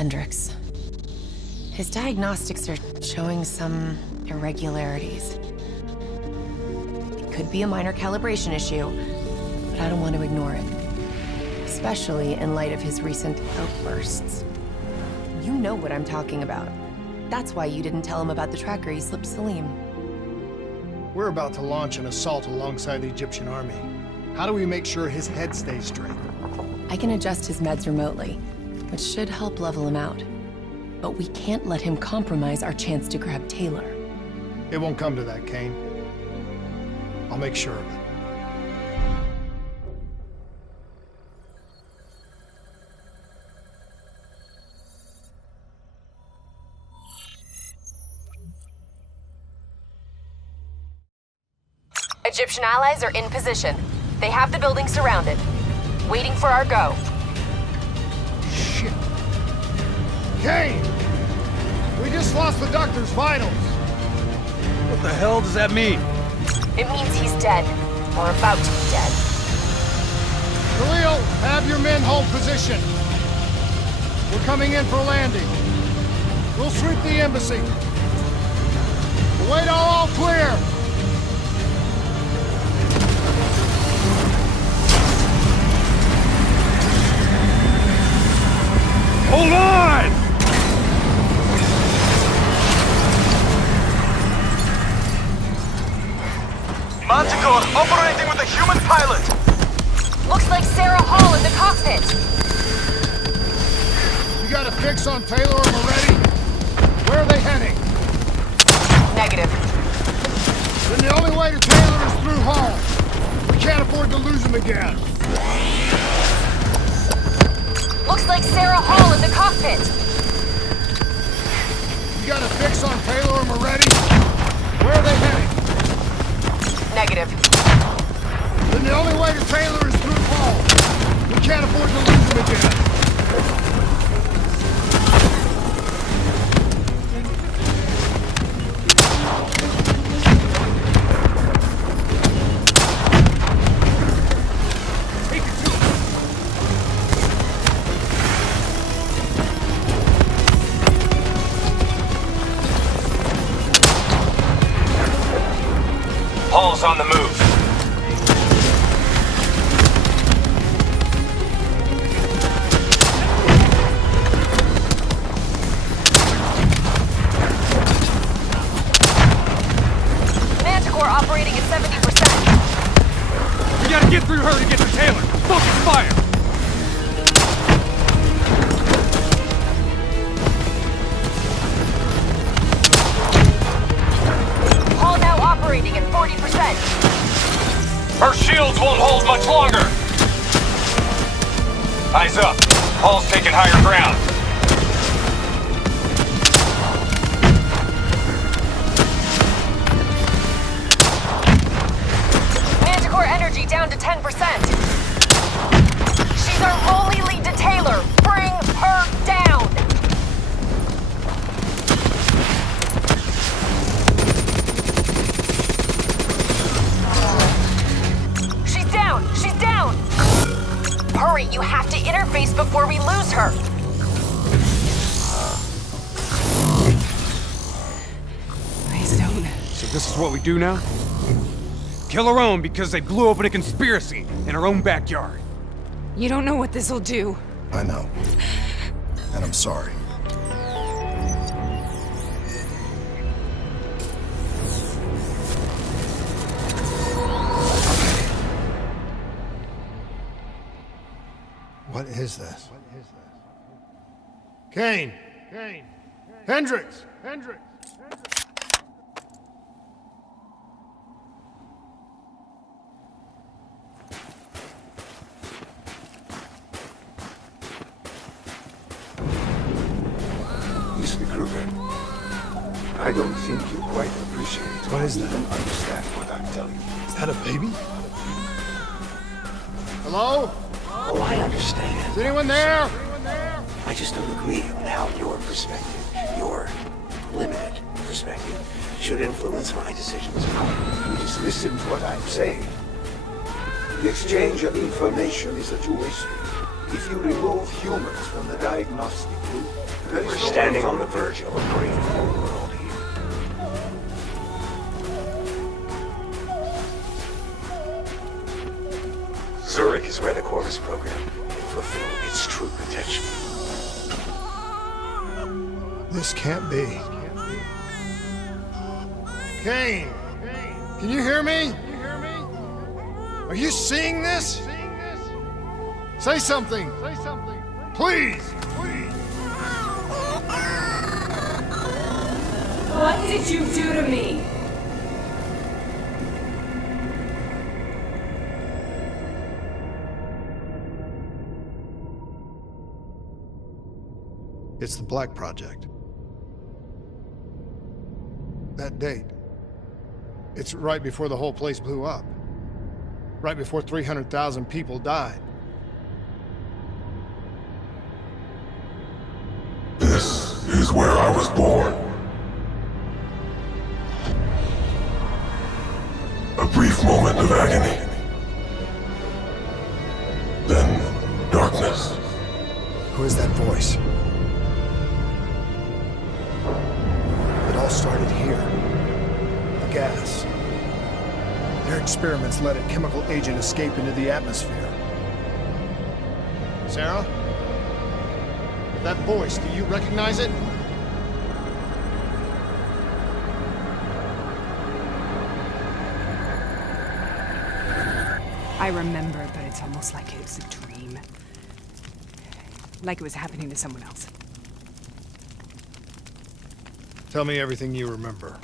Hendricks. His diagnostics are showing some irregularities. It could be a minor calibration issue, but I don't want to ignore it. Especially in light of his recent outbursts. You know what I'm talking about. That's why you didn't tell him about the tracker he slipped Salim. We're about to launch an assault alongside the Egyptian army. How do we make sure his head stays straight? I can adjust his meds remotely, which should help level him out. But we can't let him compromise our chance to grab Taylor. It won't come to that, Kane. I'll make sure of it. Egyptian allies are in position. They have the building surrounded. Waiting for our go. Shit. Kane! We just lost the doctor's vitals. What the hell does that mean? It means he's dead. Or about to be dead. Khalil, have your men hold position. We're coming in for landing. We'll sweep the embassy. Wait all clear! Hold on! Manticore operating with a human pilot! Looks like Sarah Hall in the cockpit! You got a fix on Taylor or Moretti? Where are they heading? Negative. Then the only way to Taylor is through Hall. We can't afford to lose him again. Looks like Sarah Hall in the cockpit! You got a fix on Taylor or Moretti? Where are they heading? Negative. Then the only way to Taylor is through Hall. We can't afford to lose him again. Hall's on the move. Manticore operating at 70%. We gotta get through her to get to Taylor! Focus fire! Hall now operating at 40%. Her shields won't hold much longer. Eyes up. Hall's taking higher ground. Manticore energy down to 10%. She's our only lead to Taylor. Bring her down. She's down. She's down. Hurry, you have to interface before we lose her. Please don't. So this is what we do now? Kill our own because they blew open a conspiracy in our own backyard. You don't know what this'll do. I know. And I'm sorry. What is this? Kane! Kane! Hendricks! Hendricks! Mr. Kruger, I don't think you quite appreciate What is that? and understand what I'm telling you. Is that a baby? Hello? Oh, I understand. Is anyone there? I just don't agree on how your perspective, your limited perspective, should influence my decisions. Please listen to what I'm saying. The exchange of information is a two-way street. If you remove humans from the diagnostic group, We're standing on the verge of a great new world here. Zurich is where the Corvus program can fulfill its true potential. This can't be. Kane! Can you hear me? Are you seeing this? Say something! Please! What did you do to me? It's the Black Project. That date. It's right before the whole place blew up. Right before 300,000 people died. This is where I was born. A brief moment of agony. Then darkness. Who is that voice? It all started here. The gas. Their experiments let a chemical agent escape into the atmosphere. Sarah? That voice, do you recognize it? I remember, but it's almost like it was a dream. Like it was happening to someone else. Tell me everything you remember.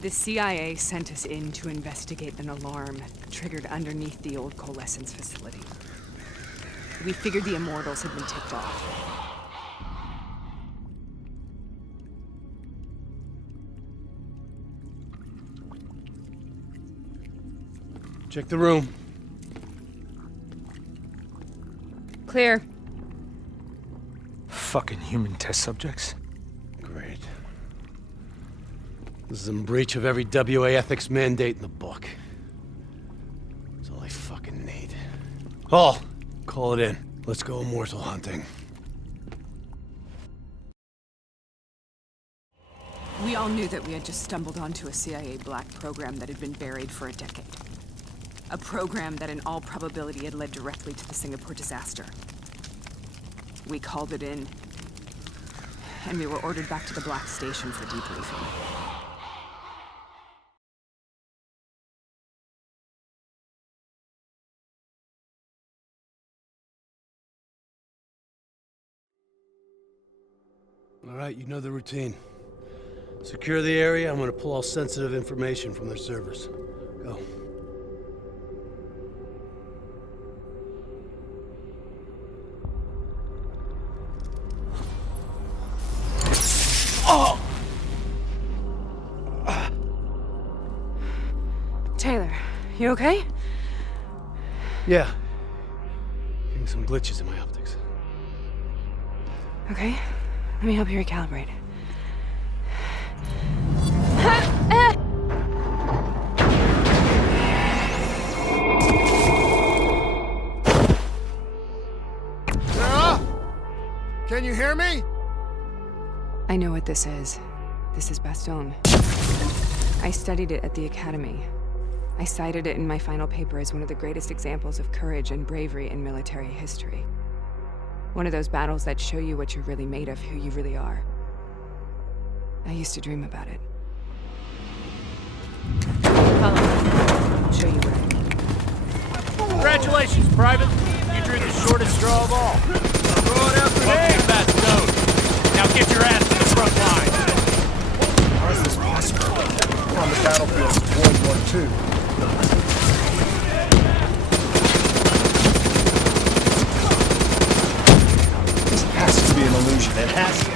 The CIA sent us in to investigate an alarm triggered underneath the old coalescence facility. We figured the Immortals had been tipped off. Check the room. Clear. Fucking human test subjects. Great. This is in breach of every WA ethics mandate in the book. That's all I fucking need. Hall, call it in. Let's go immortal hunting. We all knew that we had just stumbled onto a CIA black program that had been buried for a decade. A program that in all probability had led directly to the Singapore disaster. We called it in, and we were ordered back to the Black Station for debriefing. All right, you know the routine. Secure the area. I'm gonna pull all sensitive information from their servers. Go. Taylor, you okay? Yeah. Getting some glitches in my optics. Okay, let me help you recalibrate. Sarah? Can you hear me? I know what this is. This is Bastogne. I studied it at the Academy. I cited it in my final paper as one of the greatest examples of courage and bravery in military history. One of those battles that show you what you're really made of, who you really are. I used to dream about it. Follow me. I'll show you what I mean. Congratulations, Private. You drew the shortest straw of all. Throw it out grenade! Bastogne. Now get your ass to the front line. How is this possible? We're on the battlefield of World War II. This has to be an illusion. It has to be.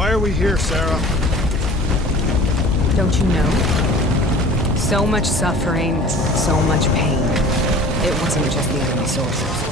Why are we here, Sarah? Don't you know? So much suffering, so much pain. It wasn't just the enemy soldiers.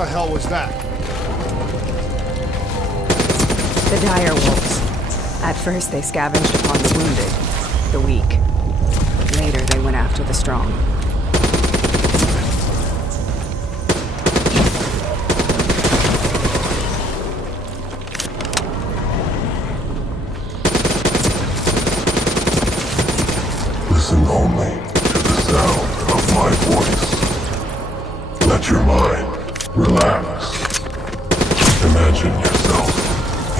What the hell was that? The dire wolves. At first they scavenged upon the wounded, the weak. Later they went after the strong. Listen only to the sound of my voice. Let your mind relax. Imagine yourself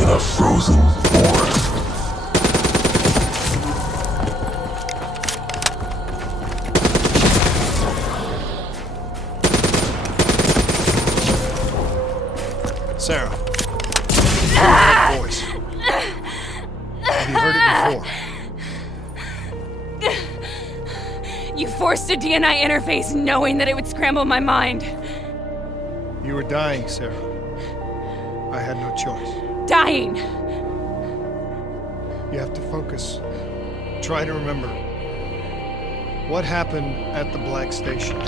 in a frozen forest. Sarah. Hear that voice. Have you heard it before? You forced a DNI interface knowing that it would scramble my mind. You were dying, Sarah. I had no choice. Dying! You have to focus. Try to remember. What happened at the Black Station?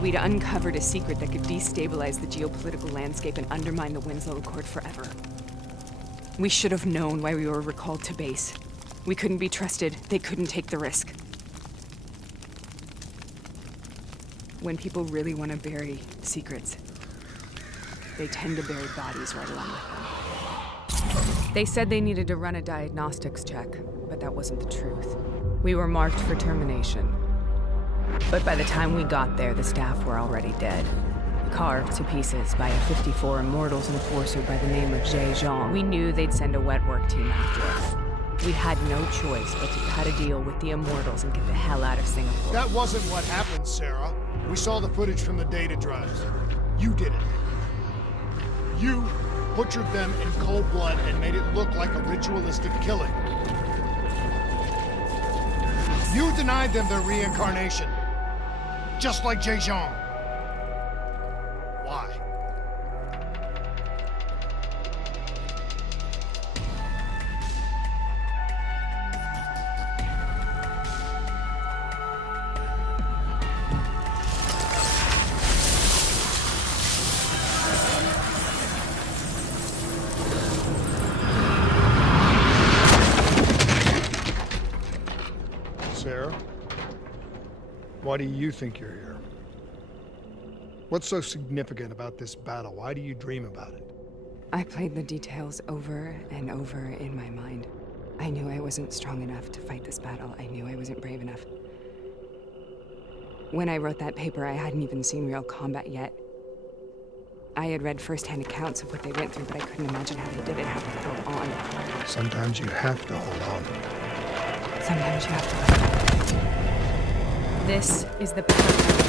We'd uncovered a secret that could destabilize the geopolitical landscape and undermine the Winslow Accord forever. We should have known why we were recalled to base. We couldn't be trusted. They couldn't take the risk. When people really want to bury secrets, they tend to bury bodies right along with them. They said they needed to run a diagnostics check, but that wasn't the truth. We were marked for termination. But by the time we got there, the staff were already dead. Carved to pieces by a 54 Immortals enforcer by the name of Jay Jean. We knew they'd send a wet work team after us. We had no choice but to cut a deal with the Immortals and get the hell out of Singapore. That wasn't what happened, Sarah. We saw the footage from the data drives. You did it. You butchered them in cold blood and made it look like a ritualistic killing. You denied them their reincarnation. Just like Jay Jean. Why? Sarah? Why do you think you're here? What's so significant about this battle? Why do you dream about it? I played the details over and over in my mind. I knew I wasn't strong enough to fight this battle. I knew I wasn't brave enough. When I wrote that paper, I hadn't even seen real combat yet. I had read first-hand accounts of what they went through, but I couldn't imagine how they did it, how they held on. Sometimes you have to hold on. Sometimes you have to let go. This is the path.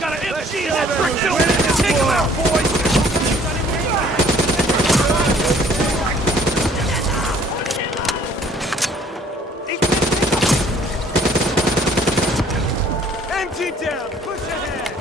Gotta MG that brick building! Take him out, boys! MG down! Push ahead!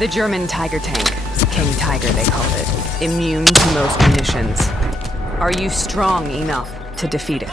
The German Tiger tank. King Tiger, they called it. Immune to most munitions. Are you strong enough to defeat it?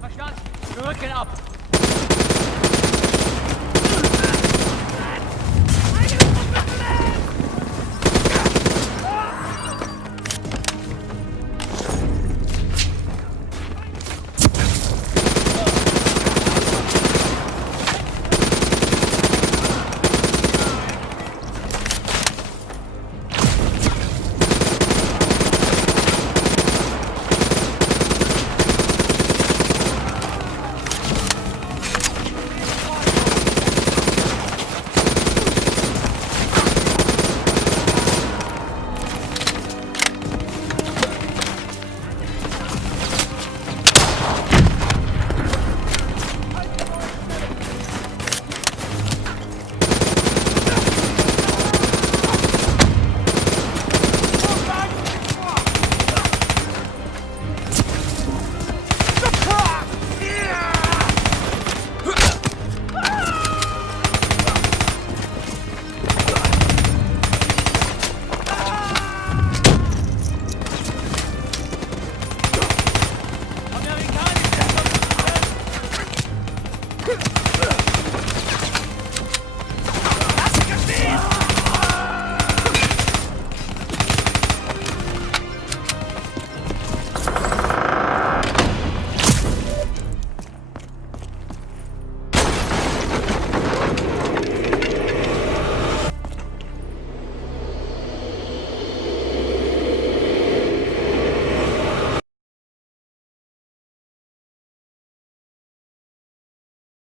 Verstanden? Rücken ab!